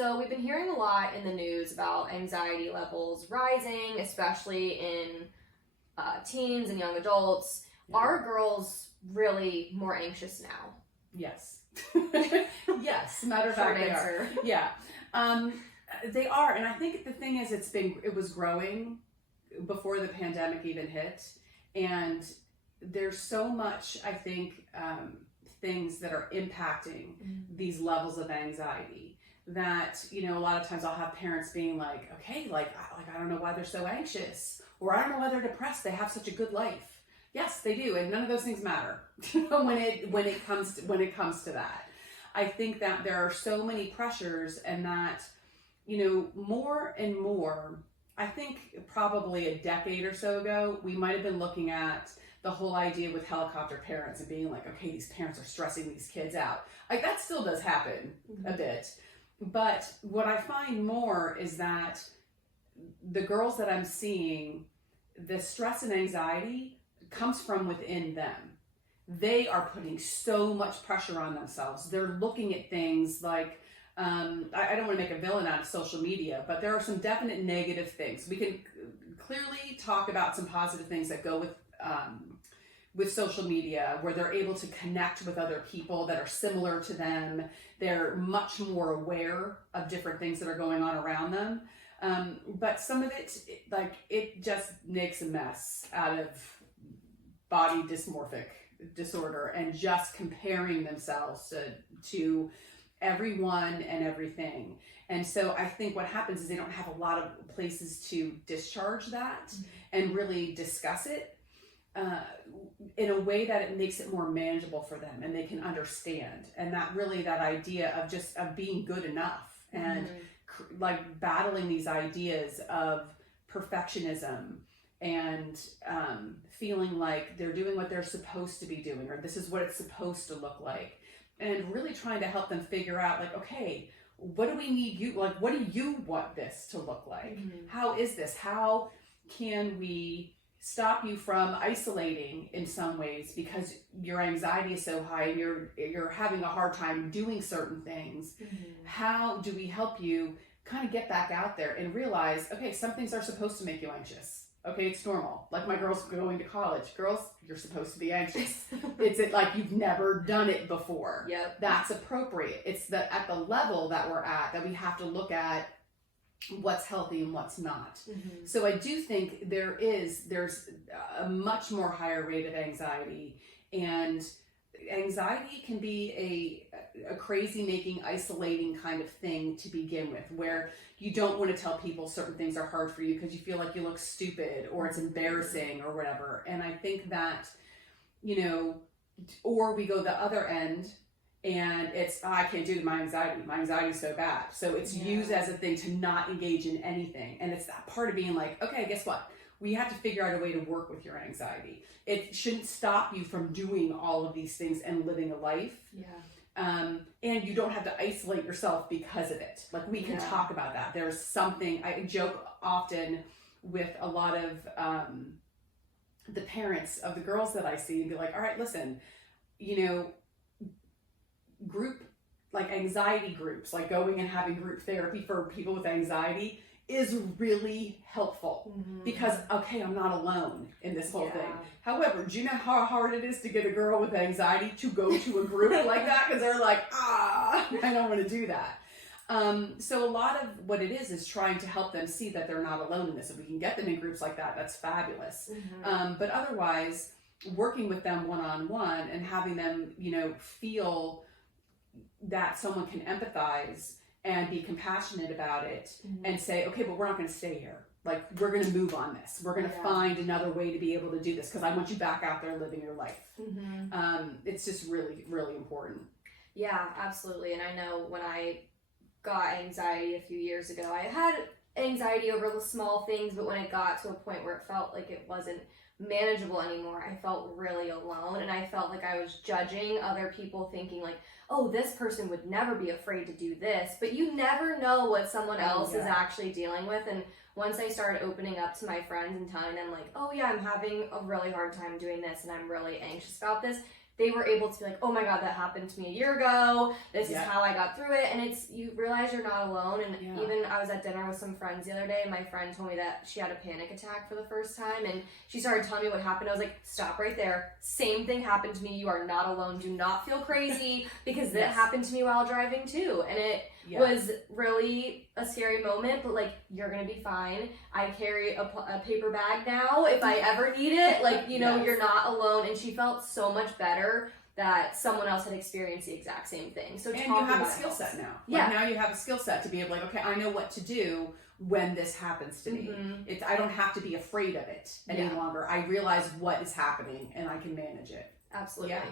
So we've been hearing a lot in the news about anxiety levels rising, especially in teens and young adults. Yeah. Are girls really more anxious now? Yes. Yes. Matter of Short fact, they answer. are. Yeah. They are. And I think the thing is, it was growing before the pandemic even hit. And there's so much, I think, things that are impacting these levels of anxiety that, you know, a lot of times I'll have parents being like, okay, I don't know why they're so anxious, or I don't know why they're depressed. They have such a good life. Yes, they do. And none of those things matter when it comes to that. I think that there are so many pressures, and that, you know, more and more, I think probably a decade or so ago, we might have been looking at the whole idea with helicopter parents and being like, okay, these parents are stressing these kids out. Like, that still does happen a bit. But what I find more is that the girls that I'm seeing, the stress and anxiety comes from within them. They are putting so much pressure on themselves. They're looking at things like, I don't want to make a villain out of social media, but there are some definite negative things. We can clearly talk about some positive things that go with social media, where they're able to connect with other people that are similar to them. They're much more aware of different things that are going on around them. But some of it, it just makes a mess out of body dysmorphic disorder and just comparing themselves to everyone and everything. And so I think what happens is they don't have a lot of places to discharge that and really discuss it in a way that it makes it more manageable for them and they can understand. And that idea of being good enough and like battling these ideas of perfectionism and feeling like they're doing what they're supposed to be doing, or this is what it's supposed to look like, and really trying to help them figure out, like, okay, what do we need you, like, what do you want this to look like? How is this? How can we stop you from isolating in some ways because your anxiety is so high and you're having a hard time doing certain things? How do we help you kind of get back out there and realize, okay, some things are supposed to make you anxious. Okay, it's normal. Like my girls going to college. Girls, you're supposed to be anxious. It's like you've never done it before. Yep. That's appropriate. It's at the level that we're at that we have to look at what's healthy and what's not. So I do think there's a much more higher rate of anxiety, and anxiety can be a crazy making, isolating kind of thing to begin with, where you don't want to tell people certain things are hard for you because you feel like you look stupid or it's embarrassing or whatever. And I think that, you know, or we go the other end and it's, I can't do my anxiety. My anxiety is so bad. So it's used as a thing to not engage in anything. And it's that part of being like, okay, guess what? We have to figure out a way to work with your anxiety. It shouldn't stop you from doing all of these things and living a life. And you don't have to isolate yourself because of it. Like, we can talk about that. There's something, I joke often with a lot of the parents of the girls that I see and be like, all right, listen, you know, group, like anxiety groups, like going and having group therapy for people with anxiety is really helpful because, okay, I'm not alone in this whole thing. However, do you know how hard it is to get a girl with anxiety to go to a group like that? Because they're like, I don't want to do that. So a lot of what it is trying to help them see that they're not alone in this. If we can get them in groups like that, that's fabulous. But otherwise, working with them one-on-one and having them, you know, feel that someone can empathize and be compassionate about it and say, okay, but we're not going to stay here. Like, we're going to move on this. We're going to find another way to be able to do this because I want you back out there living your life. It's just really, really important. Yeah, absolutely. And I know when I got anxiety a few years ago, I had anxiety over the small things, but when it got to a point where it felt like it wasn't manageable anymore, I felt really alone, and I felt like I was judging other people, thinking like, oh, this person would never be afraid to do this, but you never know what someone else is actually dealing with. And once I started opening up to my friends and telling them like, oh yeah, I'm having a really hard time doing this and I'm really anxious about this, they were able to be like, oh my God, that happened to me a year ago. This is Yeah. how I got through it. And you realize you're not alone. And Yeah. even I was at dinner with some friends the other day, and my friend told me that she had a panic attack for the first time. And she started telling me what happened. I was like, stop right there. Same thing happened to me. You are not alone. Do not feel crazy, because that Yes. happened to me while driving too. And it Yeah. was really a scary moment, but like, you're gonna be fine. I carry a paper bag now if I ever need it. Like, you know, Yes. you're not alone. And she felt so much better that someone else had experienced the exact same thing. So And you talking have a about it skill helps. set now. Yeah. Like now you have a skill set to be able, like, okay, I know what to do when this happens to me. Mhm. I don't have to be afraid of it any Yeah. longer. I realize what is happening and I can manage it. Absolutely. Yeah.